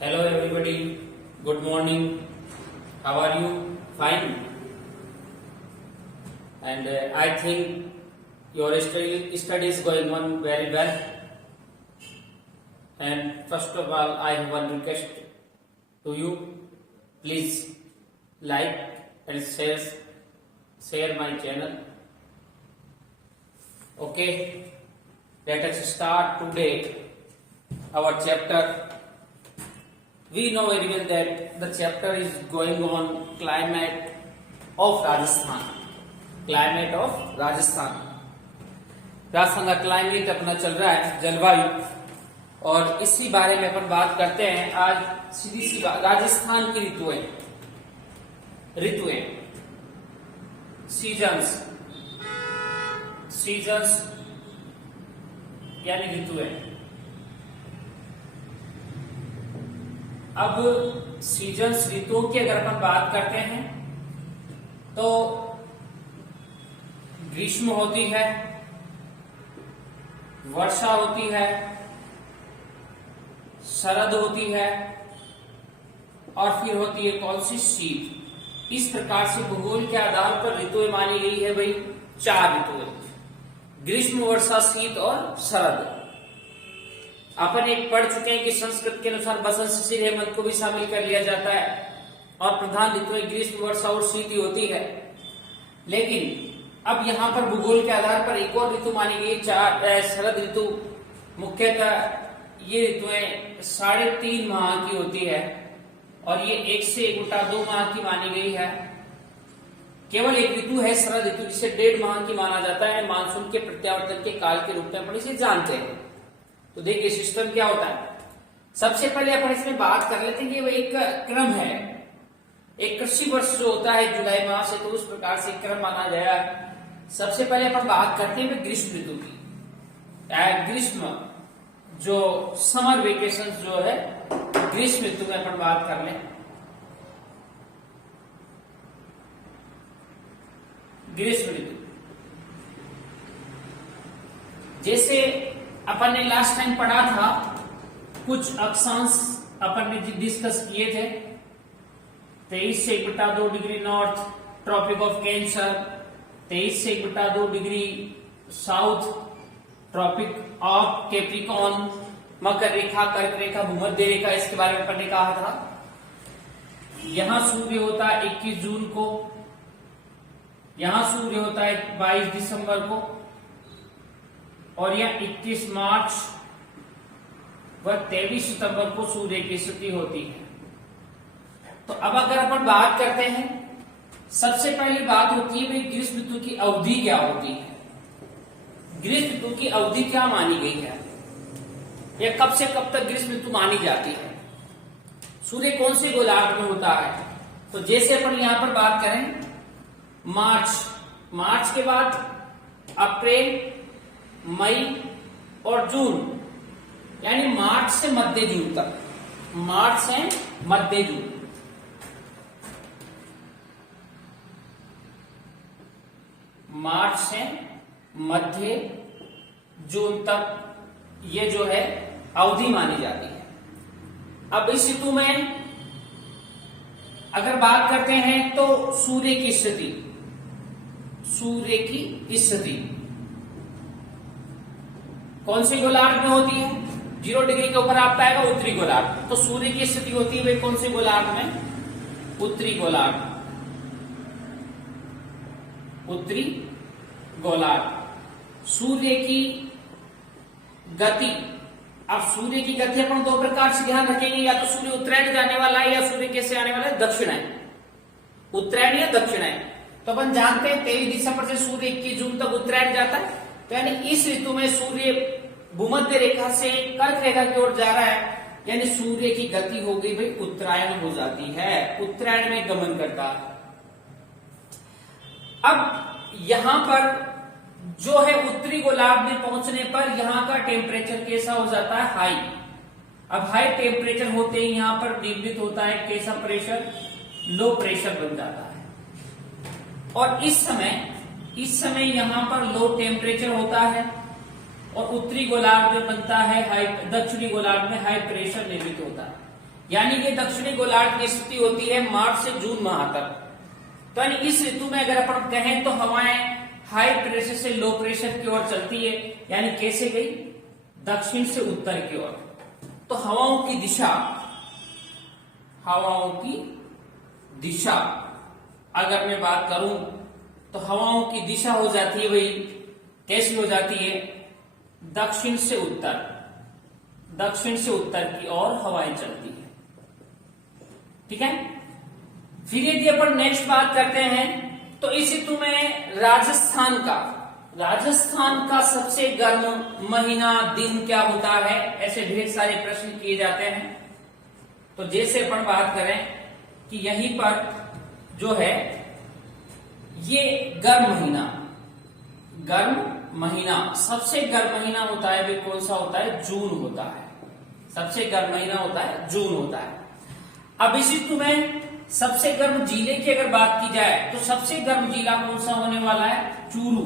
Hello everybody, good morning. How are you? Fine. And I think your study is going on very well. And first of all, I have one request to you. Please like and share my channel. Okay, let us start today our chapter. We know very well that the chapter is going on climate of Rajasthan. Climate of Rajasthan. Rajasthan का climate अपना चल रहा है, जलवायु, और इसी बारे में अपन बात करते हैं आज। सीधी सी बात, राजस्थान की ऋतुएं सीजन्स यानी ऋतुएं। अब सीजन्स ऋतुओं की अगर अपन बात करते हैं तो ग्रीष्म होती है, वर्षा होती है, शरद होती है और फिर होती है कौन सी? शीत। इस प्रकार से भूगोल के आधार पर ऋतुएं मानी गई है भाई, 4 ऋतुएं: ग्रीष्म, वर्षा, शीत और शरद। अपन एक पढ़ चुके हैं कि संस्कृत के अनुसार बसंत, शिशिर, हेमंत को भी शामिल कर लिया जाता है और प्रधान ऋतुएं ग्रीष्म, वर्षा और शीत ही होती है। लेकिन अब यहाँ पर भूगोल के आधार पर एक और ऋतु मानी गई, 4 शरद ऋतु। मुख्यतः ये ऋतुएं 3.5 माह की होती है और ये 1 से 1.2 माह की मानी गई है। केवल एक ऋतु है शरद ऋतु, जिसे 1.5 माह की माना जाता है। मानसून के प्रत्यावर्तन के काल के रूप में अपन इसे जानते हैं। तो देखिए सिस्टम क्या होता है। सबसे पहले अपन इसमें बात कर लेते हैं कि वो एक क्रम है। एक कृषि वर्ष जो होता है जुलाई माह से, तो उस प्रकार से क्रम माना गया। सबसे पहले अपन बात करते हैं ग्रीष्म ऋतु की। ग्रीष्म जो समर वेकेशन जो है, ग्रीष्म ऋतु में अपन बात कर लें। ग्रीष्म ऋतु जैसे अपन ने लास्ट टाइम पढ़ा था, कुछ अक्षांश अपन ने डिस्कस किए थे। 23 से 1/2 degree north Tropic of Cancer, 23 से 1/2 degree south Tropic of Capricorn, मकर रेखा, कर्क रेखा, भूमध्य रेखा, इसके बारे में अपन ने कहा था। यहां सूर्य होता है 21 जून को, यहां सूर्य होता है 22 दिसंबर को, और यह 21 मार्च व 23 सितंबर को सूर्य की स्थिति होती है। तो अब अगर अपन बात करते हैं, सबसे पहली बात होती है भाई ग्रीष्म ऋतु की अवधि क्या होती है। ग्रीष्म ऋतु की अवधि क्या मानी गई है, या कब से कब तक ग्रीष्म ऋतु मानी जाती है। सूर्य कौन से गोलार्ध में होता है, तो जैसे अपन यहां पर बात करें मार्च के बाद अप्रैल, मई और जून, यानी मार्च से मध्य जून तक। मार्च से मध्य जून, मार्च से मध्य जून तक ये जो है अवधि मानी जाती है। अब इस ऋतु में अगर बात करते हैं तो सूर्य की स्थिति कौन से गोलार्ध में होती है? 0 डिग्री के ऊपर आपका आएगा उत्तरी गोलार्ध। तो सूर्य की स्थिति होती है कौन से गोलार्ध में? उत्तरी गोलार्ध। सूर्य की गति, अब सूर्य की गति अपन 2 प्रकार से ध्यान रखेंगे, या तो सूर्य उत्तरायण जाने वाला है, या सूर्य कैसे आने वाला है? दक्षिणायन, उत्तरायण या दक्षिणायन। तो अपन जानते हैं 23 दिसंबर से सूर्य 21 जून तक उत्तरायण जाता है। तो यानी इस ऋतु में सूर्य भूमध्य रेखा से कर्क रेखा की ओर जा रहा है, यानी सूर्य की गति हो गई भाई उत्तरायण हो जाती है, उत्तरायण में गमन करता है। अब यहां पर जो है उत्तरी गोलार्ध में पहुंचने पर यहां का टेम्परेचर कैसा हो जाता है? हाई। अब हाई टेम्परेचर होते ही यहां पर निर्मित होता है कैसा प्रेशर? लो प्रेशर बन जाता है। और इस समय यहां पर लो टेम्परेचर होता है और उत्तरी गोलार्ध में बनता है हाई, दक्षिणी गोलार्ध में हाई प्रेशर निर्मित होता है। यानी कि दक्षिणी गोलार्ध की स्थिति होती है मार्च से जून माह तक। तो यानी इस ऋतु में अगर अपन कहें तो हवाएं हाई प्रेशर से लो प्रेशर की ओर चलती है, यानी कैसे गई, दक्षिण से उत्तर की ओर। तो हवाओं की दिशा अगर मैं बात करूं तो हवाओं की दिशा हो जाती है भाई, कैसी हो जाती है, दक्षिण से उत्तर की ओर हवाएं चलती है। ठीक है। फिर यदि अपन नेक्स्ट बात करते हैं तो इस ऋतु में राजस्थान का सबसे गर्म महीना दिन क्या होता है, ऐसे ढेर सारे प्रश्न किए जाते हैं। तो जैसे अपन बात करें कि यहीं पर जो है ये गर्म महीना सबसे गर्म महीना होता है, भी कौन सा होता है, जून होता है। सबसे गर्म महीना होता है जून होता है। अब इस ऋतु में सबसे गर्म जिले की अगर बात की जाए तो सबसे गर्म जिला कौन सा होने वाला है, चूरू।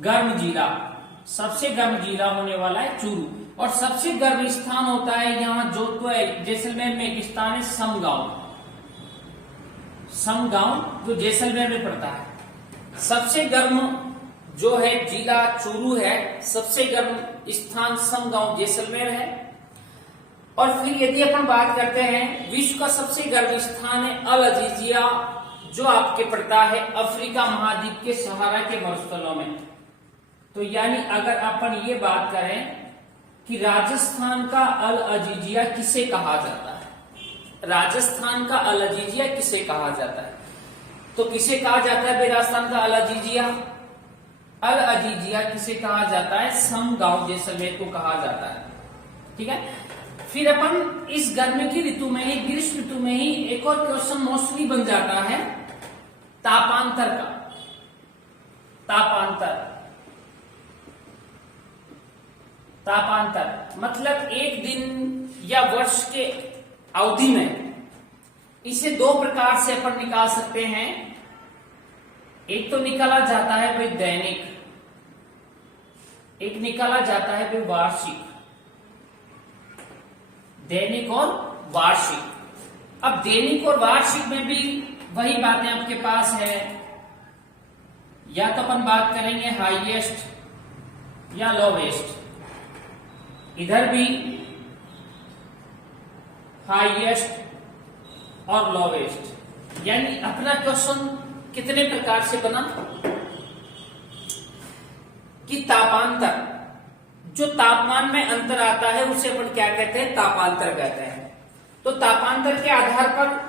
गर्म जिला, सबसे गर्म जिला होने वाला है चूरू। और सबसे गर्म स्थान होता है यहाँ जोधपुर जैसलमेर में एक स्थान है समगांव जो जैसलमेर में पड़ता है। सबसे गर्म जो है जिला चूरू है, सबसे गर्म स्थान समगांव जैसलमेर है। और फिर यदि अपन बात करते हैं विश्व का सबसे गर्म स्थान है अल अजीजिया, जो आपके पड़ता है अफ्रीका महाद्वीप के सहारा के मरुस्थलों में। तो यानी अगर अपन ये बात करें कि राजस्थान का अल अजीजिया किसे कहा जाता है, राजस्थान का अल अजीजिया किसे कहा जाता है, तो किसे कहा जाता है भाई राजस्थान का अल अजीजिया? अल अजीजिया किसे कहा जाता है, समगांव जैसलमेर को कहा जाता है। ठीक है। फिर अपन इस गर्मी की ऋतु में ही, ग्रीष्म ऋतु में ही एक और क्वेश्चन मोस्टली बन जाता है तापांतर का। तापांतर मतलब एक दिन या वर्ष के अवधि में इसे दो प्रकार से अपन निकाल सकते हैं। एक तो निकाला जाता है भाई दैनिक, एक निकाला जाता है भाई वार्षिक। दैनिक और वार्षिक। अब दैनिक और वार्षिक में भी वही बातें आपके पास है, या तो अपन बात करेंगे हाईएस्ट या लोवेस्ट, इधर भी हाईएस्ट और लोवेस्ट। यानी अपना क्वेश्चन कितने प्रकार से बना कि तापांतर, जो तापमान में अंतर आता है उसे अपन क्या कहते हैं, तापांतर कहते हैं। तो तापांतर के आधार पर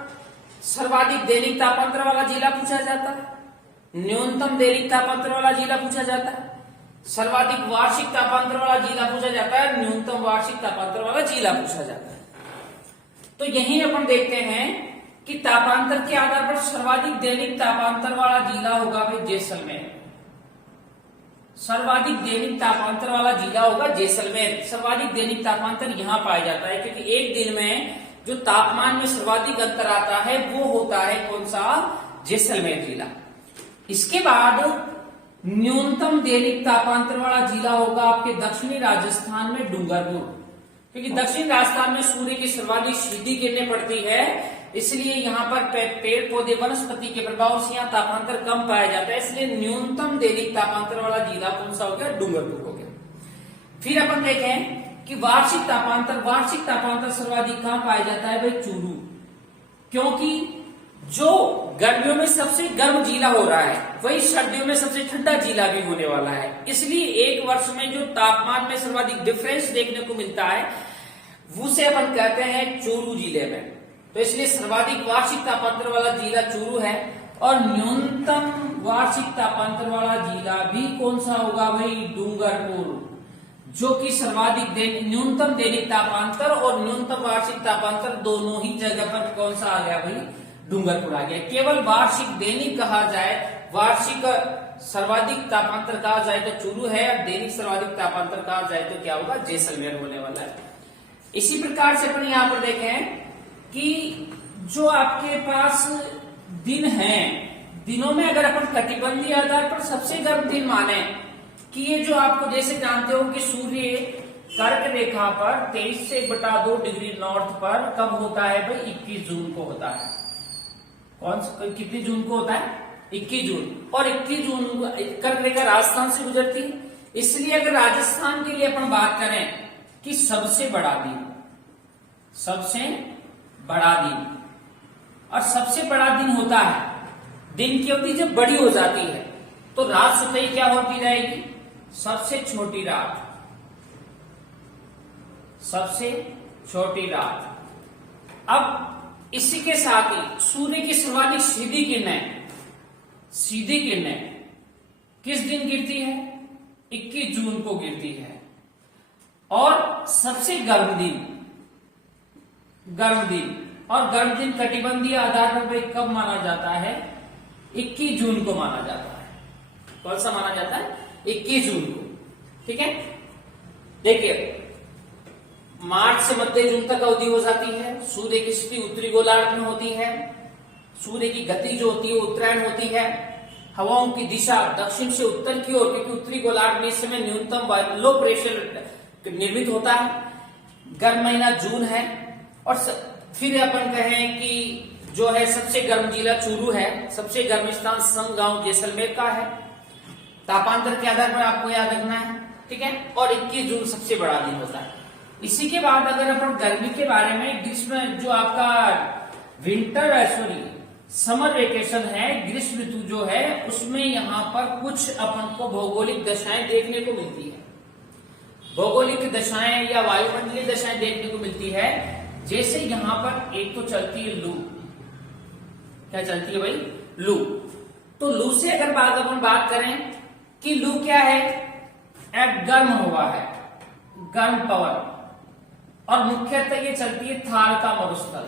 सर्वाधिक दैनिक तापांतर वाला जिला पूछा जाता है, न्यूनतम दैनिक तापांतर वाला जिला पूछा जाता है, सर्वाधिक वार्षिक तापांतर वाला जिला पूछा जाता है, न्यूनतम वार्षिक तापांतर वाला जिला पूछा जाता है। तो यही अपन देखते हैं कि तापांतर के आधार पर सर्वाधिक दैनिक तापांतर वाला जिला होगा भाई जैसलमेर। सर्वाधिक दैनिक तापांतर वाला जिला होगा जैसलमेर। सर्वाधिक दैनिक तापांतर यहाँ पाया जाता है क्योंकि एक दिन में जो तापमान में सर्वाधिक अंतर आता है वो होता है कौन सा, जैसलमेर जिला। इसके बाद न्यूनतम दैनिक तापांतर वाला जिला होगा आपके दक्षिणी राजस्थान में डूंगरपुर, क्योंकि दक्षिण राजस्थान में सूर्य की सर्वाधिक सीधी किरणें पड़ती है, इसलिए यहाँ पर पेड़ पौधे वनस्पति के प्रभाव से यहाँ तापांतर कम पाया जाता है, इसलिए न्यूनतम दैनिक तापांतर वाला जिला कौन सा हो गया, डूंगरपुर हो गया। फिर अपन देखें कि वार्षिक तापांतर सर्वाधिक कहाँ पाया जाता है भाई, चूरू, क्योंकि जो गर्मियों में सबसे गर्म जिला हो रहा है वही सर्दियों में सबसे ठंडा जिला भी होने वाला है, इसलिए एक वर्ष में जो तापमान में सर्वाधिक डिफरेंस देखने को मिलता है उसे अपन कहते हैं चूरू जिले में। तो इसलिए सर्वाधिक वार्षिक तापांतर वाला जिला चूरू है और न्यूनतम वार्षिक तापांतर वाला जिला भी कौन सा होगा भाई, डूंगरपुर, जो कि सर्वाधिक न्यूनतम दैनिक तापांतर और न्यूनतम वार्षिक तापांतर दोनों ही जगह पर कौन सा आ गया भाई, डूंगरपुर आ गया। केवल वार्षिक दैनिक कहा जाए, वार्षिक सर्वाधिक तापांतर कहा जाए तो चूरू है, और दैनिक सर्वाधिक तापांतर कहा जाए तो क्या होगा, जैसलमेर होने वाला है। इसी प्रकार से अपन यहाँ पर देखें कि जो आपके पास दिन हैं, दिनों में अगर अपन कटिबंधीय आधार पर सबसे गर्म दिन माने कि ये जो आपको जैसे जानते हो कि सूर्य कर्क रेखा पर 23 से 1/2 डिग्री नॉर्थ पर कब होता है भाई? 21 जून को होता है। कितनी जून को होता है? 21 जून। और 21 जून कर्क रेखा राजस्थान से गुजरती है, इसलिए अगर राजस्थान के लिए अपन बात करें कि सबसे बड़ा दिन और सबसे बड़ा दिन होता है, दिन की अवधि जब बड़ी हो जाती है तो रात सुबह ही क्या होती रहेगी? सबसे छोटी रात। अब इसी के साथ ही सूर्य की सर्वाधिक सीधी किरणें किस दिन गिरती है? 21 जून को गिरती है। और सबसे गर्म दिन कटिबंधीय आधार पर भाई कब माना जाता है? 21 जून को माना जाता है। कौन सा माना जाता है? 21 जून को। ठीक है, देखिए मार्च से मध्य जून तक अवधि हो जाती है। सूर्य की स्थिति उत्तरी गोलार्ध में होती है। सूर्य की गति जो होती है उत्तरायण होती है। हवाओं की दिशा दक्षिण से उत्तर की ओर, क्योंकि उत्तरी गोलार्ध में इस समय न्यूनतम लो प्रेशर निर्मित होता है। गर्म महीना जून है। और फिर अपन कहें कि जो है सबसे गर्म जिला चूरू है, सबसे गर्म स्थान संग गांव जैसलमेर का है। तापांतर के आधार पर आपको याद रखना है। ठीक है, और 21 जून सबसे बड़ा दिन होता है। इसी के बाद अगर अपन गर्मी के बारे में, ग्रीष्म जो आपका समर वेकेशन है, ग्रीष्म ऋतु जो है, उसमें यहाँ पर कुछ अपन को भौगोलिक दशाएं देखने को मिलती है। भौगोलिक दशाएं या वायुमंडलीय दशाएं देखने को मिलती है। जैसे यहाँ पर एक तो चलती है लू। क्या चलती है भाई? लू। तो लू से अगर अपन बात करें कि लू क्या है? एक गर्म हवा है, गर्म पवन। और मुख्यतः ये चलती है थार का मरुस्थल।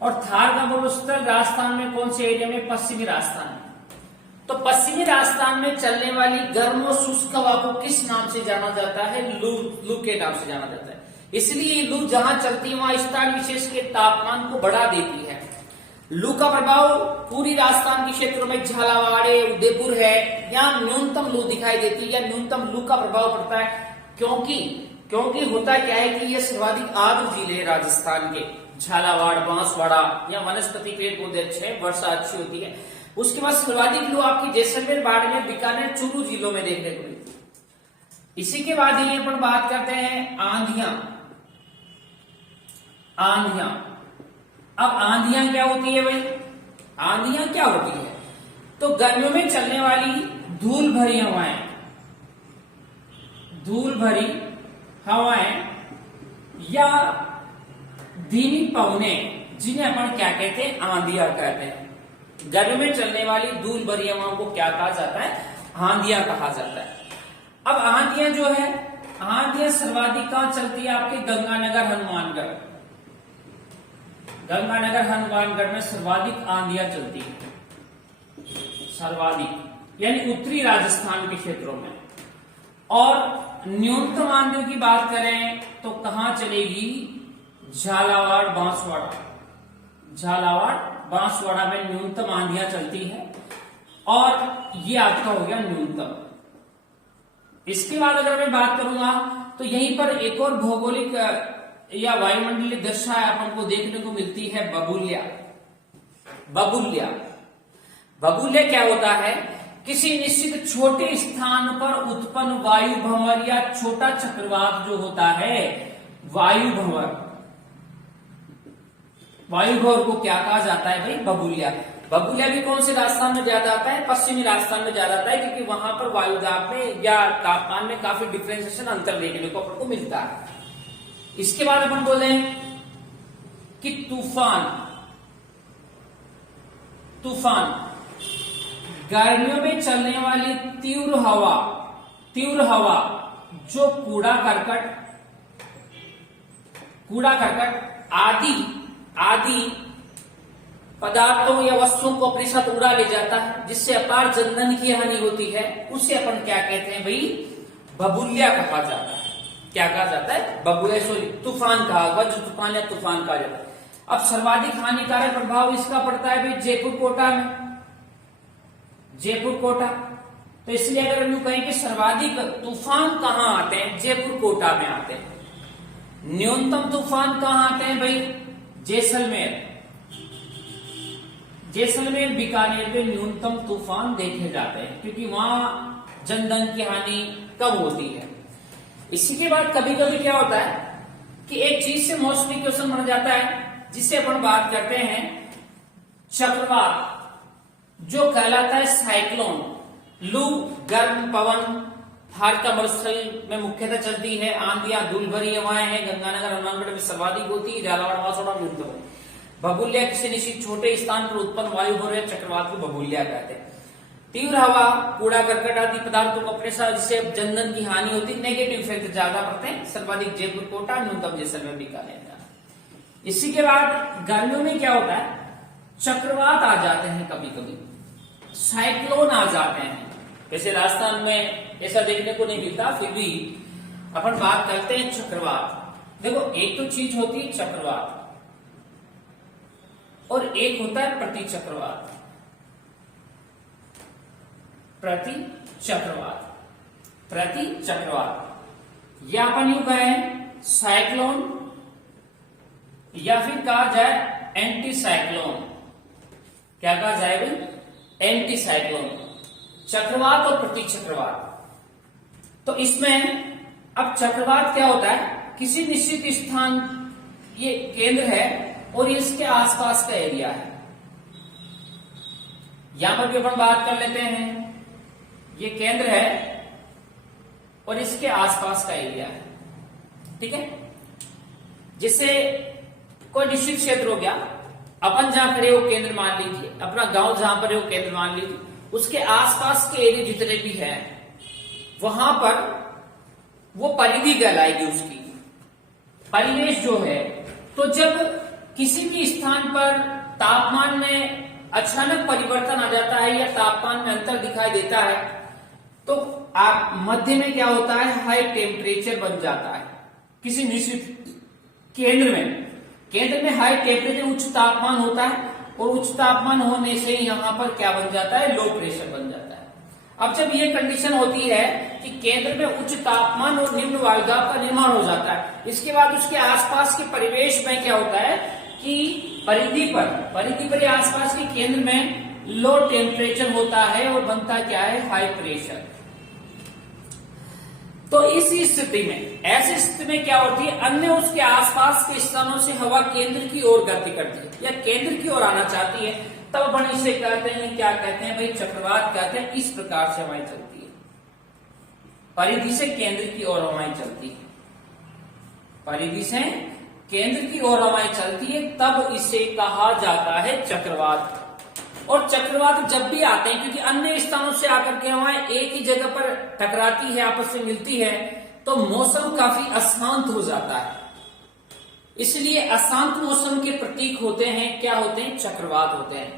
और थार का मरुस्थल राजस्थान में कौन से एरिया में? पश्चिमी राजस्थान में। तो पश्चिमी राजस्थान में चलने वाली गर्म और शुष्क हवा को किस नाम से जाना जाता है? लू के नाम से जाना जाता है। इसलिए लू जहां चलती है वहां स्थान विशेष के तापमान को बढ़ा देती है। लू का प्रभाव पूरी राजस्थान के क्षेत्रों में झालावाड़, उदयपुर है, यहाँ न्यूनतम लू दिखाई देती है या न्यूनतम लू का प्रभाव पड़ता है। क्योंकि होता क्या है कि ये सर्वाधिक आर्द्र जिले हैं राजस्थान के। झालावाड़, बांसवाड़ा, या वनस्पति पेड़ पौधे अच्छे हैं, वर्षा अच्छी होती है। उसके बाद सर्वाधिक लू आपकी जैसलमेर, बाड़मेर, बीकानेर, चूरू जिलों में देखने को मिलती है। इसी के बाद ही अपन बात करते हैं आंधियां। अब आंधियां क्या होती है भाई? आंधियां क्या होती है? तो गर्मियों में चलने वाली धूल भरी हवाएं या धीमी पवनें, जिन्हें अपन क्या कहते हैं? आंधियां कहते हैं। गर्मी में चलने वाली धूल भरी हवाओं को क्या कहा जाता है? आंधियां कहा जाता है। अब आंधियां जो है, आंधियां सर्वाधिक कहां चलती है? आपके गंगानगर, हनुमानगढ़ में सर्वाधिक आंधियां चलती है। सर्वाधिक यानी उत्तरी राजस्थान के क्षेत्रों में। और न्यूनतम आंधियों की बात करें तो कहां चलेगी? झालावाड़, बांसवाड़ा में न्यूनतम आंधियां चलती है। और ये आपका हो गया न्यूनतम। इसके बाद अगर मैं बात करूंगा तो यहीं पर एक और भौगोलिक या वायुमंडलीय दशा अपन को देखने को मिलती है, बबूल्या क्या होता है? किसी निश्चित छोटे स्थान पर उत्पन्न वायु भंवर या छोटा चक्रवात जो होता है, वायु भंवर को क्या कहा जाता है भाई? बबूल्या भी कौन से राजस्थान में ज्यादा आता है? पश्चिमी राजस्थान में ज्यादा आता है, क्योंकि वहां पर वायुदाब में या तापमान में काफी डिफरेंशिएशन, अंतर देखने को आपको मिलता है। इसके बाद अपन बोले कि तूफान गर्मियों में चलने वाली तीव्र हवा जो कूड़ा करकट आदि पदार्थों या वस्तुओं को अपने साथ उड़ा ले जाता है, जिससे अपार जनधन की हानि होती है, उसे अपन क्या कहते हैं भाई? बबूल्या कहा जाता है। क्या कहा जाता है? बबूल्या, तूफान कहा, वज्र तूफान या तूफान कहा जाता है। अब सर्वाधिक हानिकारक प्रभाव इसका पड़ता है भाई जयपुर कोटा। तो इसलिए अगर हम यूं कहें कि सर्वाधिक तूफान कहाँ आते हैं, जयपुर कोटा में आते हैं। न्यूनतम तूफान कहाँ आते हैं भाई, जैसलमेर। जैसलमेर बीकानेर में न्यूनतम तूफान देखे जाते हैं, क्योंकि वहां जनधन की हानि कम होती है। इसी के बाद कभी कभी क्या होता है कि एक चीज से मौसमी क्वेश्चन बन जाता है, जिसे अपन बात करते हैं चक्रवात, जो कहलाता है साइक्लोन। लू, गर्म पवन भारत का मरुस्थल में मुख्यतः चलती है। आंधियां, धूल भरी हवाएं हैं, गंगानगर हनुमानगढ़ में सर्वाधिक होती है, झालावाड़ मासोड़ा न्यूनतम। बबूलिया किसी निश्चित छोटे स्थान पर उत्पन्न वायु हो रहे चक्रवात को बबूलिया कहते हैं। तीव्र हवा, कूड़ा करकट आदि पदार्थों को अपने साथ, जिससे जनधन की हानि होती है। नेगेटिव इफेक्ट ज्यादा पड़ते हैं, सर्वाधिक जयपुर कोटा, न्यूनतम जैसलमेर बीकानेर। इसी के बाद गर्मियों में क्या होता है, चक्रवात आ जाते हैं, कभी कभी साइक्लोन आ जाते हैं। जैसे राजस्थान में ऐसा देखने को नहीं मिलता, फिर भी अपन बात करते हैं चक्रवात। देखो, एक तो चीज होती है चक्रवात और एक होता है प्रति चक्रवात। प्रति चक्रवात, प्रति चक्रवात या अपन यूं कहें साइक्लोन, या फिर कहा जाए एंटी साइक्लोन। क्या कहा जाए भाई, एंटी साइक्लोन। चक्रवात और प्रति चक्रवात। तो इसमें अब चक्रवात क्या होता है, किसी निश्चित स्थान, ये केंद्र है और इसके आसपास का एरिया है। यहां पर भी अपन बात कर लेते हैं, ये केंद्र है और इसके आसपास का एरिया है, ठीक है। जिससे कोई निश्चित क्षेत्र हो गया, अपन जहां खड़े हो केंद्र मान लीजिए, अपना गांव जहां पर है वो केंद्र मान लीजिए, उसके आसपास के एरिया जितने भी हैं वहां पर वो परिधि कहलाएगी उसकी, परिवेश जो है। तो जब किसी भी स्थान पर तापमान में अचानक परिवर्तन आ जाता है या तापमान में अंतर दिखाई देता है, तो आप मध्य में क्या होता है, हाई टेम्परेचर बन जाता है। किसी निश्चित केंद्र में हाई टेम्परेचर, उच्च तापमान होता है, और उच्च तापमान होने से यहां पर क्या बन जाता है, लो प्रेशर बन जाता है। अब जब ये कंडीशन होती है कि केंद्र में उच्च तापमान और निम्न वायुदाब का निर्माण हो जाता है, इसके बाद उसके आसपास के परिवेश में क्या होता है कि परिधि पर या आसपास के केंद्र में लो टेम्परेचर होता है और बनता क्या है, हाई प्रेशर। तो इसी स्थिति में, ऐसी स्थिति में क्या होती है, अन्य उसके आसपास के स्थानों से हवा केंद्र की ओर गति करती है या केंद्र की ओर आना चाहती है, तब अपन इसे कहते हैं, क्या कहते हैं भाई, चक्रवात कहते हैं। इस प्रकार से हवाएं चलती है, परिधि से केंद्र की ओर हवाएं चलती है, परिधि से केंद्र की ओर हवाएं चलती है, तब इसे कहा जाता है चक्रवात। और चक्रवात जब भी आते हैं, क्योंकि अन्य स्थानों से आकर के हवाएं एक ही जगह पर टकराती है, आपस में मिलती है, तो मौसम काफी अशांत हो जाता है। इसलिए अशांत मौसम के प्रतीक होते हैं, क्या होते हैं, चक्रवात होते हैं।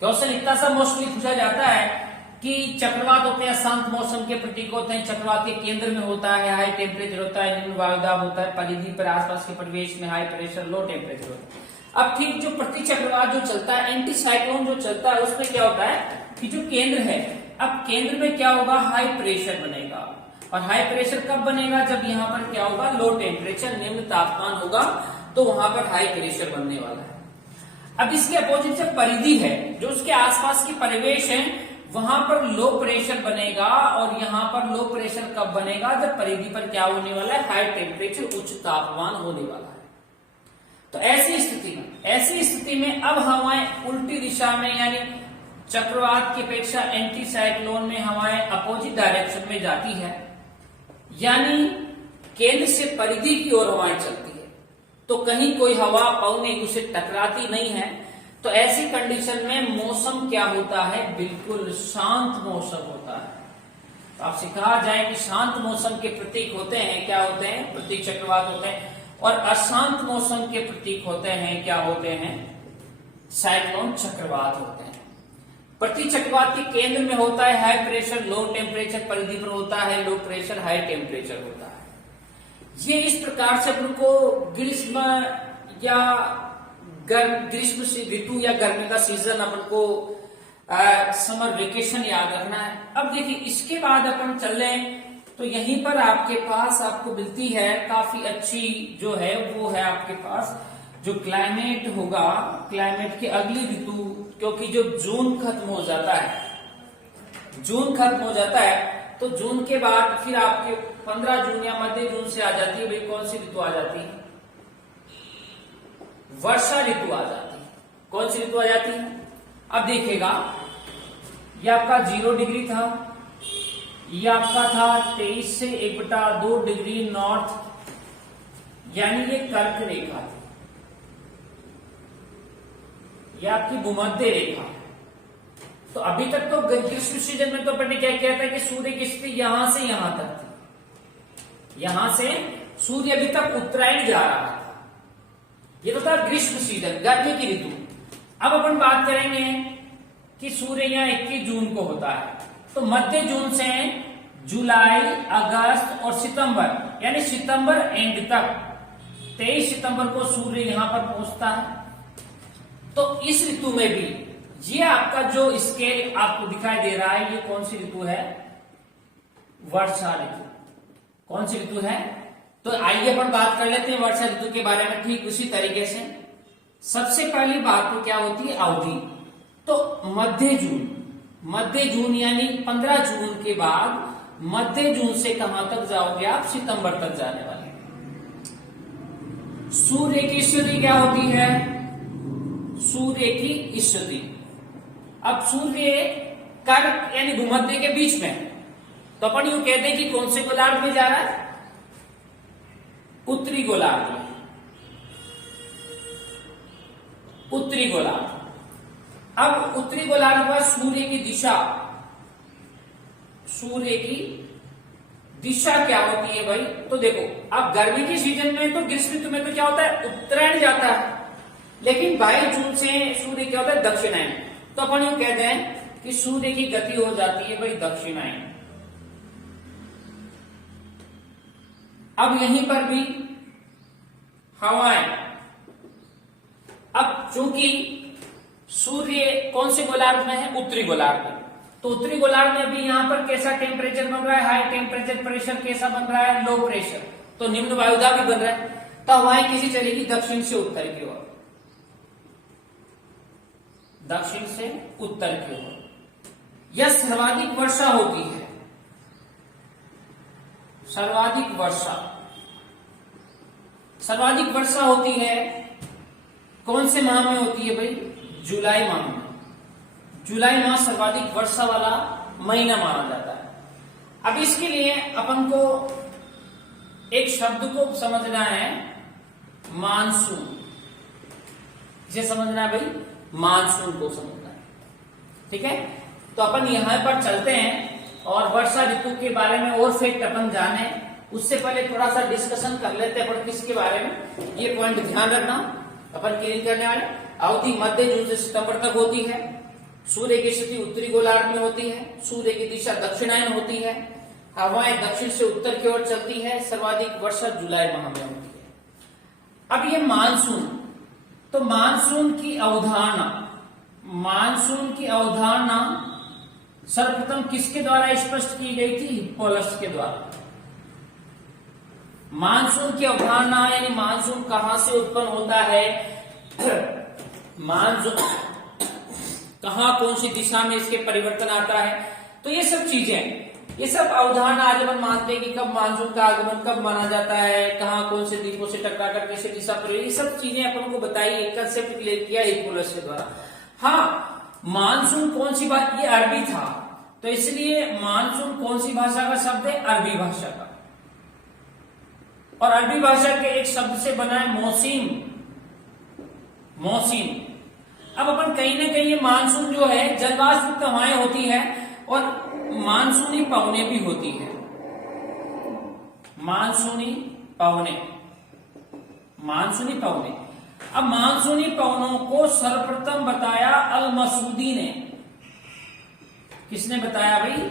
क्वेश्चन इतना सा मोस्टली पूछा जाता है कि चक्रवात होते हैं, अशांत मौसम के प्रतीक होते हैं। चक्रवात के केंद्र में होता है हाई टेम्परेचर होता है, निम्न वायुदाब होता है, परिधि पर आसपास के परिवेश में हाई प्रेशर, लो टेम्परेचर होता है। अब ठीक जो प्रति चक्रवात जो चलता है, एंटी साइक्लोन जो चलता है, उसमें क्या होता है कि जो केंद्र है, अब केंद्र में क्या होगा, हाई प्रेशर बनेगा। और हाई प्रेशर कब बनेगा, जब यहाँ पर क्या होगा, लो टेम्परेचर, निम्न तापमान होगा, तो वहां पर हाई प्रेशर बनने वाला है। अब इसके अपोजिट से परिधि है, जो उसके आसपास के परिवेश है, वहां पर लो प्रेशर बनेगा। और यहाँ पर लो प्रेशर कब बनेगा, जब परिधि पर क्या होने वाला है, हाई टेम्परेचर, उच्च तापमान होने वाला है। तो ऐसी स्थिति में अब हवाएं उल्टी दिशा में, यानी चक्रवात की अपेक्षा एंटी साइक्लोन में हवाएं अपोजिट डायरेक्शन में जाती है, यानी केंद्र से परिधि की ओर हवाएं चलती है। तो कहीं कोई हवा पवन एक दूसरे टकराती नहीं है। तो ऐसी कंडीशन में मौसम क्या होता है, बिल्कुल शांत मौसम होता है। तो आपसे कहा जाए कि शांत मौसम के प्रतीक होते हैं, क्या होते हैं, प्रतीक चक्रवात होते हैं। और अशांत मौसम के प्रतीक होते हैं, क्या होते हैं, साइक्लोन, चक्रवात होते हैं। प्रति चक्रवात के केंद्र में होता है हाई प्रेशर, लो टेम्परेचर, परिधि पर होता है लो प्रेशर, हाई टेम्परेचर होता है। ये इस प्रकार से अपन को ग्रीष्म या ग्रीष्म ऋतु या गर्मी का सीजन अपन को समर वेकेशन याद रखना है। अब देखिए इसके बाद अपन चल रहे हैं तो यहीं पर आपके पास आपको मिलती है काफी अच्छी जो है वो है आपके पास जो क्लाइमेट होगा, क्लाइमेट की अगली ऋतु, क्योंकि जो जून खत्म हो जाता है, जून खत्म हो जाता है तो जून के बाद फिर आपके 15 जून या मध्य जून से आ जाती है भाई कौन सी ऋतु आ जाती है? वर्षा ऋतु आ जाती है। कौन सी ऋतु आ जाती है? अब देखिएगा ये आपका 0 डिग्री था, ये आपका था 23 से 1/2 डिग्री नॉर्थ, यानी ये कर्क रेखा थी, ये आपकी भूमध्य रेखा है। तो अभी तक तो ग्रीष्म सीजन में तो अपन ने क्या किया था कि सूर्य की स्थिति यहां से यहां तक थी, यहां से सूर्य अभी तक उत्तरायण जा रहा था, ये तो था ग्रीष्म सीजन, गर्मी की ऋतु। अब अपन बात करेंगे कि सूर्य यहाँ 21 जून को होता है, तो मध्य जून से जुलाई, अगस्त और सितंबर, यानी सितंबर एंड तक 23 सितंबर को सूर्य यहां पर पहुंचता है। तो इस ऋतु में भी ये आपका जो स्केल आपको दिखाई दे रहा है, ये कौन सी ऋतु है? वर्षा ऋतु। कौन सी ऋतु है? तो आइए अपन बात कर लेते हैं वर्षा ऋतु के बारे में। ठीक उसी तरीके से सबसे पहली बात तो क्या होती है? अवधि। तो मध्य जून यानी 15 जून के बाद मध्य जून से कहां तक जाओगे आप? सितंबर तक जाने वाले। सूर्य की स्थिति क्या होती है? सूर्य की स्थिति, अब सूर्य कर्क यानी भूमध्य के बीच में, तो अपन यूं कहते हैं कि कौन से गोलार्ध में जा रहा है? उत्तरी गोलार्ध में, उत्तरी गोलार्ध। अब उत्तरी गोलार्ध में सूर्य की दिशा, सूर्य की दिशा क्या होती है भाई? तो देखो अब गर्मी के सीजन में तो ग्रीष्म ऋतु में तो क्या होता है? उत्तरायण जाता है, लेकिन 22 जून से सूर्य क्या होता है? दक्षिणायन। तो अपन यूं कहते हैं कि सूर्य की गति हो जाती है भाई दक्षिणायन। अब यहीं पर भी हवाएं, अब चूंकि सूर्य कौन से गोलार्ध में है? उत्तरी गोलार्ध में, तो उत्तरी गोलार्ध में भी यहां पर कैसा टेम्परेचर बन रहा है? हाई टेम्परेचर, प्रेशर कैसा बन रहा है? लो प्रेशर, तो निम्न वायुदाब भी बन रहा है। तो हवाएं किसी चलेगी? दक्षिण से उत्तर की ओर, दक्षिण से उत्तर की ओर। यह सर्वाधिक वर्षा होती है, सर्वाधिक वर्षा, सर्वाधिक वर्षा होती है कौन से माह में होती है भाई? जुलाई माह में। जुलाई माह सर्वाधिक वर्षा वाला महीना माना जाता है। अब इसके लिए अपन को एक शब्द को समझना है, मानसून। इसे समझना है भाई, मानसून को समझना है, ठीक है। तो अपन यहां पर चलते हैं और वर्षा ऋतु के बारे में और फैक्ट अपन जाने, उससे पहले थोड़ा सा डिस्कशन कर लेते हैं अपन किसके बारे में। ये पॉइंट ध्यान रखना अपन क्लियर करने वाले। अवधि मध्य जून से सितंबर तक होती है, सूर्य की स्थिति उत्तरी गोलार्ध में होती है, सूर्य की दिशा दक्षिणायन होती है, हवाएं दक्षिण से उत्तर की ओर चलती है, सर्वाधिक वर्षा जुलाई माह में होती है। अब ये मानसून, तो मानसून की अवधारणा, मानसून की अवधारणा सर्वप्रथम किसके द्वारा स्पष्ट की गई थी? हिप्पोलस के द्वारा। मानसून की अवधारणा यानी मानसून कहां से उत्पन्न होता है, मानसून कहां कौन सी दिशा में इसके परिवर्तन आता है, तो ये सब चीजें, ये सब अवधारणा आज अपन मानते हैं कि कब मानसून का आगमन कब माना जाता है, कहां कौन से द्वीपों से टकरा कर कैसे दिशा पर, ये सब चीजें अपन को बताई, कंसेप्ट क्लियर किया हिप्पोलस के द्वारा। हाँ, मानसून कौन सी बात, ये अरबी था, तो इसलिए मानसून कौन सी भाषा का शब्द है? अरबी भाषा का, और अरबी भाषा के एक शब्द से बना है मौसीम, मौसीम। अब अपन कहीं ना कहीं ये मानसून जो है जलवाष्प हवाएं होती है और मानसूनी पवने भी होती है, मानसूनी पवने, मानसूनी पवने। अब मानसूनी पवनों को सर्वप्रथम बताया अल मसूदी ने। किसने बताया भाई?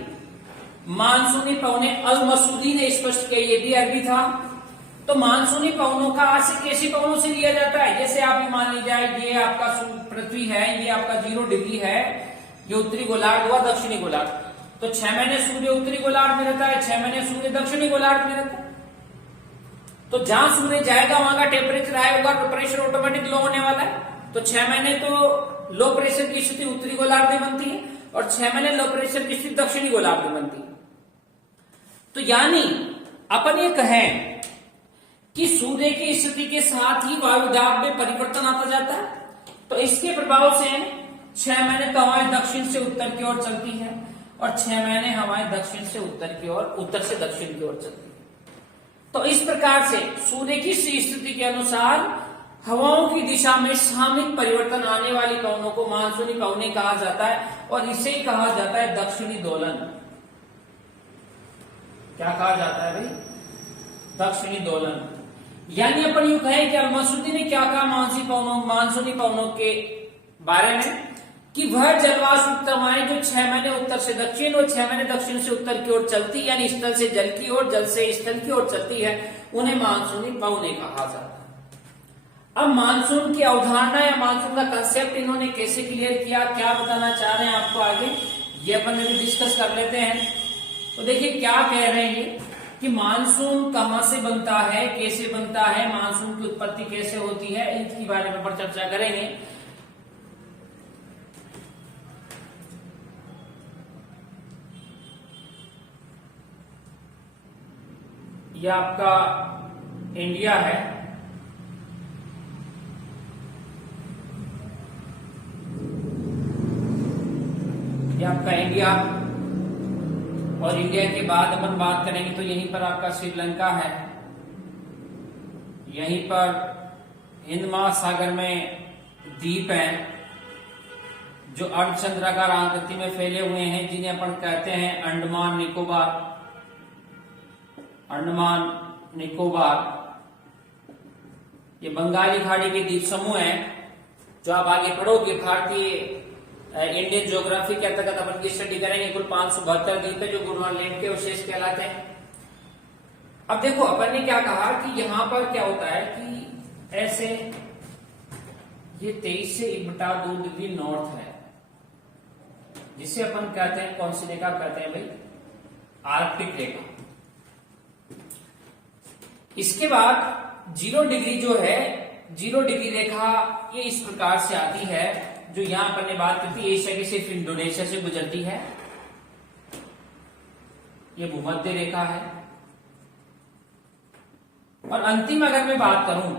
मानसूनी पवने अल मसूदी ने स्पष्ट किया, ये भी अरबी था। तो मानसूनी पवनों का आशय कैसी पवनों से लिया जाता है? जैसे आप मान लीजिए ये आपका पृथ्वी है, ये आपका 0 डिग्री है, ये उत्तरी गोलार्ध हुआ, दक्षिणी गोलार्ध। तो 6 महीने सूर्य उत्तरी गोलार्ध में रहता है, 6 महीने सूर्य दक्षिणी गोलार्ध में रहता है। तो जहां सूर्य जाएगा वहां का टेम्परेचर हाई होगा तो प्रेशर ऑटोमेटिक लो होने वाला है। तो 6 महीने तो लो प्रेशर की स्थिति उत्तरी गोलार्ध में बनती है और 6 महीने लो प्रेशर की स्थिति दक्षिणी गोलार्ध में बनती है। तो यानी अपन ये कहें कि सूर्य की स्थिति के साथ ही वायुदाब में परिवर्तन आता जाता है। तो इसके प्रभाव से 6 महीने तो हवाएं दक्षिण से उत्तर की ओर चलती है और 6 महीने हवाएं दक्षिण से उत्तर की ओर, उत्तर से दक्षिण की ओर चलती है। तो इस प्रकार से सूर्य की स्थिति के अनुसार हवाओं की दिशा में सामयिक परिवर्तन आने वाली पवनों को मानसूनी पवनें कहा जाता है और इसे ही कहा जाता है दक्षिणी दोलन। क्या कहा जाता है भाई? दक्षिणी दोलन। यानी अपन यूं कहें कि अल-मसूदी ने क्या कहा मानसूनी पवनों के बारे में कि वह जलवाष्प उत्तरवाएं जो 6 महीने उत्तर से दक्षिण और 6 महीने दक्षिण से उत्तर की ओर चलती, यानी स्थल से जल की ओर, जल से स्थल की ओर चलती है, उन्हें मानसूनी पवनें कहा जाता है। अब मानसून की अवधारणा या मानसून का कंसेप्ट इन्होंने कैसे क्लियर किया, क्या बताना चाह रहे हैं आपको आगे, ये अपन भी डिस्कस कर लेते हैं। तो देखिए क्या कह रहे हैं कि मानसून कहां से बनता है, कैसे बनता है, मानसून की उत्पत्ति कैसे होती है, इसके बारे में पर चर्चा करेंगे। यह आपका इंडिया है, यह आपका इंडिया, और इंडिया के बाद अपन बात करेंगे तो यहीं पर आपका श्रीलंका है, यहीं पर हिंद महासागर में द्वीप हैं जो अर्धचंद्राकार आकृति में फैले हुए हैं, जिन्हें अपन कहते हैं अंडमान निकोबार। अंडमान निकोबार ये बंगाली खाड़ी के द्वीप समूह हैं जो आप आगे पढ़ोगे। भारतीय इंडियन ज्योग्राफी के अंतर्गत अपन की स्टडी करेंगे। कुल 572 द्वीप है जो गोंडवाना के अवशेष कहलाते हैं। अब देखो अपन ने क्या कहा कि यहां पर क्या होता है कि ऐसे ये 23 से 1/2 डिग्री नॉर्थ है, जिसे अपन कहते हैं कौन सी रेखा कहते हैं भाई? आर्कटिक रेखा। इसके बाद 0 डिग्री जो है, 0 डिग्री रेखा ये इस प्रकार से आती है, जो यहां पर ने बात करती है एशिया की, सिर्फ इंडोनेशिया से गुजरती है। ये भूमध्य रेखा है। और अंतिम अगर मैं बात करूं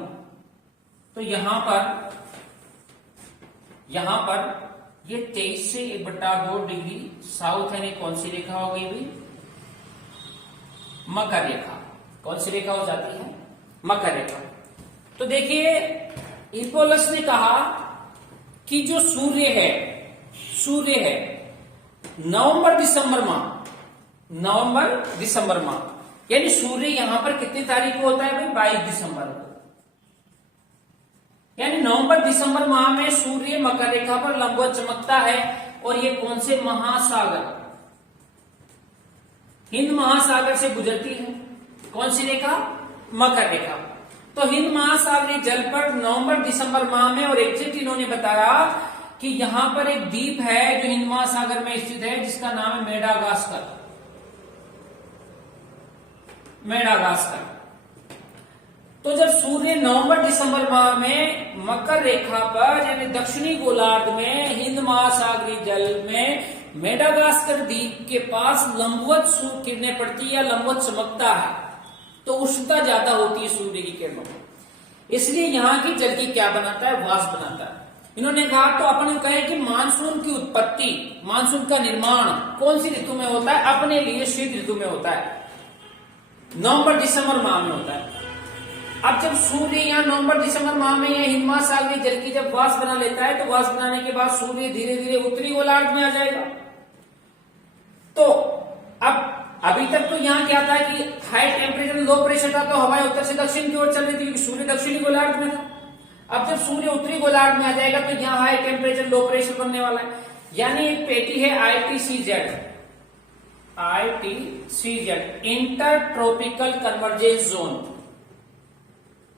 तो यहां पर ये 23 से 1/2 डिग्री साउथ है। कौन सी रेखा हो गई भाई? मकर रेखा। कौन सी रेखा हो जाती है? मकर रेखा। तो देखिए हिप्पोलस ने कहा कि जो सूर्य है नवंबर दिसंबर माह, यानी सूर्य यहां पर कितनी तारीख को होता है भाई? 22 दिसंबर को। यानी नवंबर दिसंबर माह में सूर्य मकर रेखा पर लंबवत चमकता है। और ये कौन से महासागर? हिंद महासागर से गुजरती है। कौन सी रेखा? मकर रेखा। तो हिंद महासागरीय जल पर नवंबर दिसंबर माह में, और एग्जैक्ट इन्होंने बताया कि यहां पर एक द्वीप है जो हिंद महासागर में स्थित है, जिसका नाम है मेडागास्कर। तो जब सूर्य नवंबर दिसंबर माह में मकर रेखा पर यानी दक्षिणी गोलार्ध में हिंद महासागरीय जल में मेडागास्कर द्वीप के पास लंबवत सूर्य किरणें पड़ती है या लंबवत चमकता है, तो उष्णता ज्यादा होती है सूर्य की किरणों में। इसलिए यहाँ की जल की क्या बनाता है? वाष्प बनाता है। इन्होंने कहा तो अपन कहे कि मानसून की उत्पत्ति, मानसून का निर्माण कौन सी ऋतु में होता है? अपने लिए शीत ऋतु में होता है, नवंबर दिसंबर माह में होता है। अब जब सूर्य यहाँ नवंबर दिसंबर माह में हिंद महासागरीय जल की जब वाष्प बना लेता है, तो वाष्प बनाने के बाद सूर्य धीरे धीरे उत्तरी गोलार्ध में आ जाएगा। तो अब अभी तक तो यहाँ क्या था कि हाई टेम्परेचर लो प्रेशर था, तो हवाएं उत्तर से दक्षिण की ओर चल रही थी क्योंकि सूर्य दक्षिणी गोलार्ध में था। अब जब सूर्य उत्तरी गोलार्ध में आ जाएगा तो यहाँ हाई टेम्परेचर लो प्रेशर बनने वाला है। यानी एक पेटी है ITCZ, inter tropical convergence zone,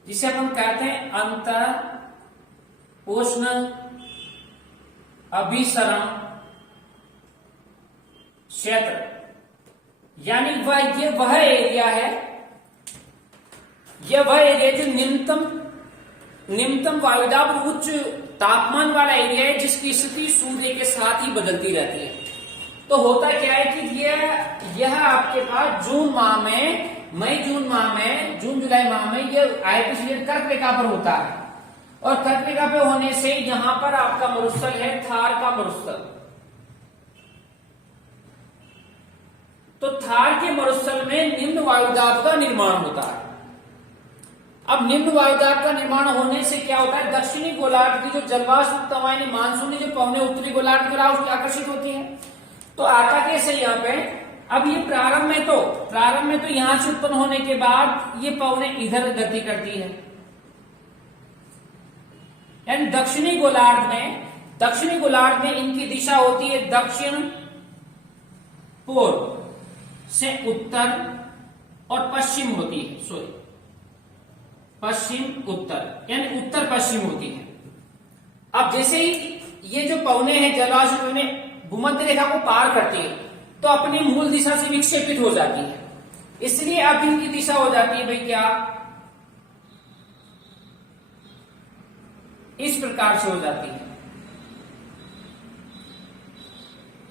जिसे अपन कहते हैं अंतर उष्ण अभिसरण क्षेत्र, यानी ये वह एरिया है, यह वह एरिया जो निम्नतम वायुदाब और उच्च तापमान वाला एरिया है, जिसकी स्थिति सूर्य के साथ ही बदलती रहती है। तो होता क्या है कि यह आपके पास जून माह में, जून जुलाई माह में यह आयतक्षेत्र कर्क रेखा पर होता है, और कर्क रेखा पे होने से यहां पर आपका मरुस्थल है थार का मरुस्थल। तो थार के मरुस्थल में निम्न वायुदाब का निर्माण होता है। अब निम्न वायुदाब का निर्माण होने से क्या होता है, दक्षिणी गोलार्ध की जो जलवाष्प तवाएं मानसूनी जो पवने उत्तरी गोलार्ध की तरफ आकर्षित होती है। तो आता कैसे यहाँ पे, अब ये प्रारंभ में तो यहां से उत्पन्न होने के बाद ये पवने इधर गति करती है, यानी दक्षिणी गोलार्ध में इनकी दिशा होती है दक्षिण पूर्व से उत्तर और पश्चिम होती है, पश्चिम उत्तर, यानी उत्तर पश्चिम होती है। अब जैसे ही ये जो पवने हैं जलवाष्प पवने भूमध्य रेखा को पार करती है तो अपनी मूल दिशा से विक्षेपित हो जाती है, इसलिए अब इनकी दिशा हो जाती है भाई क्या, इस प्रकार से हो जाती है।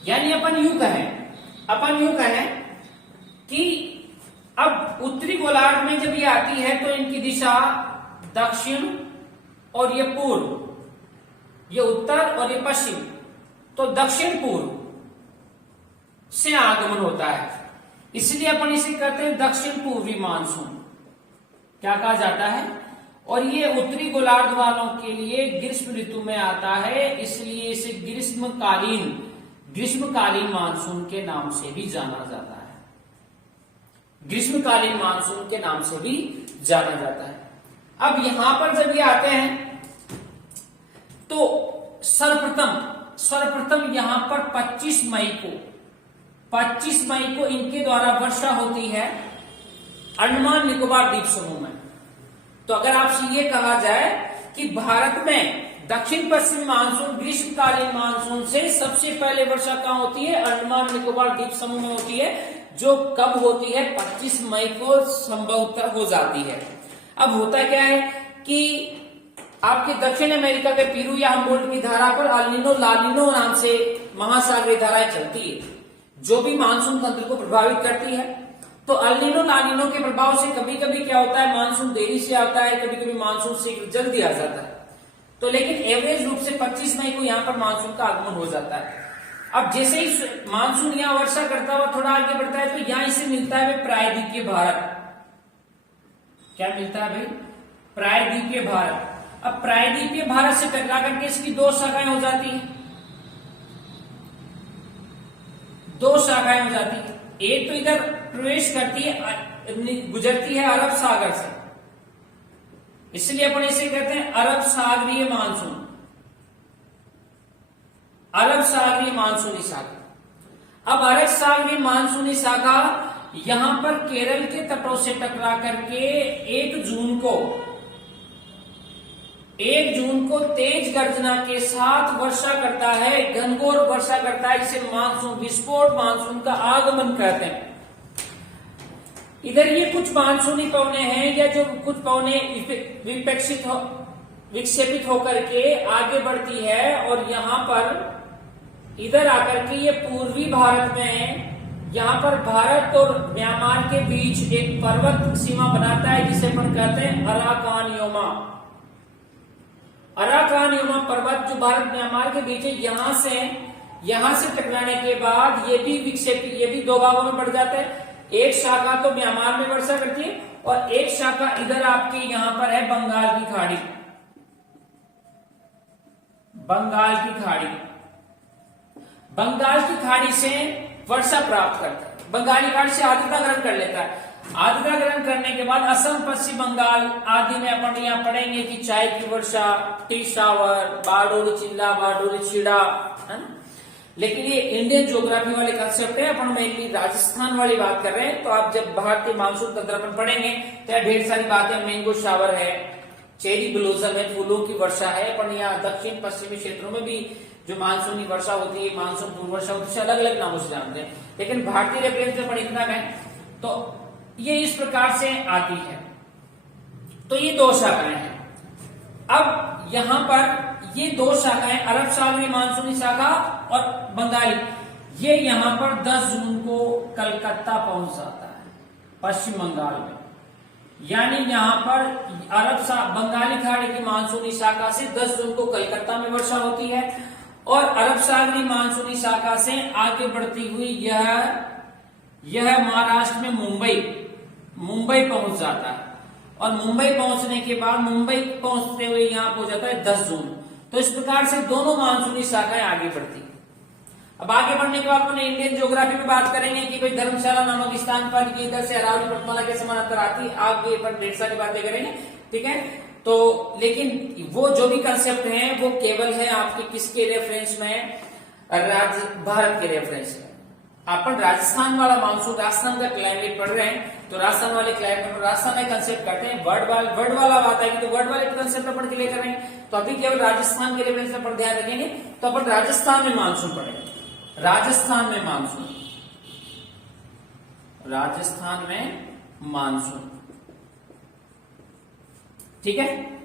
यानी अपन यूं कहें कि अब उत्तरी गोलार्ध में जब ये आती है तो इनकी दिशा दक्षिण और ये पूर्व, ये उत्तर और ये पश्चिम, तो दक्षिण पूर्व से आगमन होता है, इसलिए अपन इसे कहते हैं दक्षिण पूर्वी मानसून, क्या कहा जाता है। और ये उत्तरी गोलार्ध वालों के लिए ग्रीष्म ऋतु में आता है, इसलिए इसे ग्रीष्मकालीन मानसून के नाम से भी जाना जाता है, ग्रीष्मकालीन मानसून के नाम से भी जाना जाता है। अब यहां पर जब ये आते हैं तो सर्वप्रथम यहां पर 25 मई को इनके द्वारा वर्षा होती है अंडमान निकोबार द्वीप समूह में। तो अगर आपसे ये कहा जाए कि भारत में दक्षिण पश्चिम मानसून ग्रीष्मकालीन मानसून से सबसे पहले वर्षा कहां होती है, अंडमान निकोबार द्वीप समूह में होती है, जो कब होती है, 25 मई को संभवतः हो जाती है। अब होता क्या है कि आपके दक्षिण अमेरिका के पेरू या हम्बोल्ट की धारा पर अल्निनो लानिनो नाम से महासागरीय धाराएं चलती है, जो भी मानसून तंत्र को प्रभावित करती है। तो अल्निनो लानिनो के प्रभाव से कभी कभी क्या होता है, मानसून देरी से आता है, कभी कभी मानसून से जल्दी आ जाता है। तो लेकिन एवरेज रूप से 25 मई को यहाँ पर मानसून का आगमन हो जाता है। अब जैसे ही मानसून यहाँ वर्षा करता हुआ थोड़ा आगे बढ़ता है तो यहाँ इसे मिलता है प्रायद्वीपीय भारत। क्या मिलता है भाई, प्रायद्वीपीय भारत। अब प्रायद्वीपीय भारत से टकरा करके इसकी दो शाखाएं हो जाती है, एक तो इधर प्रवेश करती है, गुजरती है अरब सागर से, इसलिए अपन इसे कहते हैं अरब सागरीय मानसूनी शाखा। अब अरब सागरीय मानसूनी शाखा यहां पर केरल के तटों से टकरा करके 1 जून को तेज गर्जना के साथ वर्षा करता है, घनघोर वर्षा करता है, इसे मानसून विस्फोट मानसून का आगमन कहते हैं। इधर ये कुछ मानसूनी पवने हैं या जो कुछ पवने विक्षेपित होकर के आगे बढ़ती है और यहाँ पर इधर आकर के ये पूर्वी भारत में, यहाँ पर भारत और म्यांमार के बीच एक पर्वत सीमा बनाता है जिसे अपन कहते हैं अराकान योमा पर्वत, जो भारत म्यांमार के बीच है। यहां से टकराने के बाद ये भी 2 भागों में बढ़ जाता है। एक शाखा तो म्यांमार में वर्षा करती है और एक शाखा इधर आपके यहां पर है बंगाल की खाड़ी से वर्षा प्राप्त करता है, बंगाली खाड़ी से आर्द्रता ग्रहण कर लेता है। आर्द्रता ग्रहण करने के बाद असम, पश्चिम बंगाल आदि में अपन यहाँ पढ़ेंगे कि चाय की वर्षा, टी शावर, बारडोली चिल्ला, बारडोली छिड़ा, है ना। लेकिन ये इंडियन ज्योग्राफी वाले कंसेप्ट है, अपन मेनली राजस्थान वाली बात कर रहे हैं। तो आप जब भारतीय मानसून तंत्र अपन पढ़ेंगे तो ढेर सारी बातें, मैंगो शावर है, चेरी ब्लोसम है, फूलों की वर्षा है। अपन यहाँ दक्षिण पश्चिमी क्षेत्रों में भी जो मानसूनी वर्षा होती है, मानसून पूर्व वर्षा होती है, अलग अलग नामों से जानते हैं, लेकिन भारतीय रेफरेंस में इतना में तो ये इस प्रकार से आती है। तो ये दो शाखाएं हैं। अब यहां पर ये दो शाखाएं, अरब सागरी मानसूनी शाखा और बंगाली, ये यहां पर 10 जून को कलकत्ता पहुंच जाता है, पश्चिम बंगाल में। यानी यहां पर बंगाली खाड़ी की मानसूनी शाखा से 10 जून को कलकत्ता में वर्षा होती है और अरब सागरी मानसूनी शाखा से आगे बढ़ती हुई यह महाराष्ट्र में मुंबई पहुंच जाता है और मुंबई पहुंचने के बाद मुंबई पहुंचते हुए यहां पहुंच जाता है 10 जून। तो इस प्रकार से दोनों मानसूनी शाखाएं आगे बढ़ती है। अब आगे बढ़ने के बाद अपने इंडियन ज्योग्राफी में बात करेंगे कि भाई धर्मशाला नामक स्थान पर ये इधर से अरावली पर्वतमाला के समानांतर आती है, आगे पर ढेर सारी बातें करेंगे, ठीक है। तो लेकिन वो जो भी कंसेप्ट है वो केवल है आपके किसके रेफरेंस में, भारत के रेफरेंस में। अपन राजस्थान वाला मानसून, राजस्थान का क्लाइमेट पढ़ रहे हैं, तो राजस्थान वाले क्लाइमेट में राजस्थान में कंसेप्ट करते हैं, वर्ड वाला बात है तो वर्ड वाले कंसेप्ट अपन क्लियर कर रहे हैं। तो अभी केवल राजस्थान के रेफरेंस पर ध्यान रखेंगे, तो अपन राजस्थान में मानसून पढ़ेंगे। राजस्थान में मानसून, ठीक है।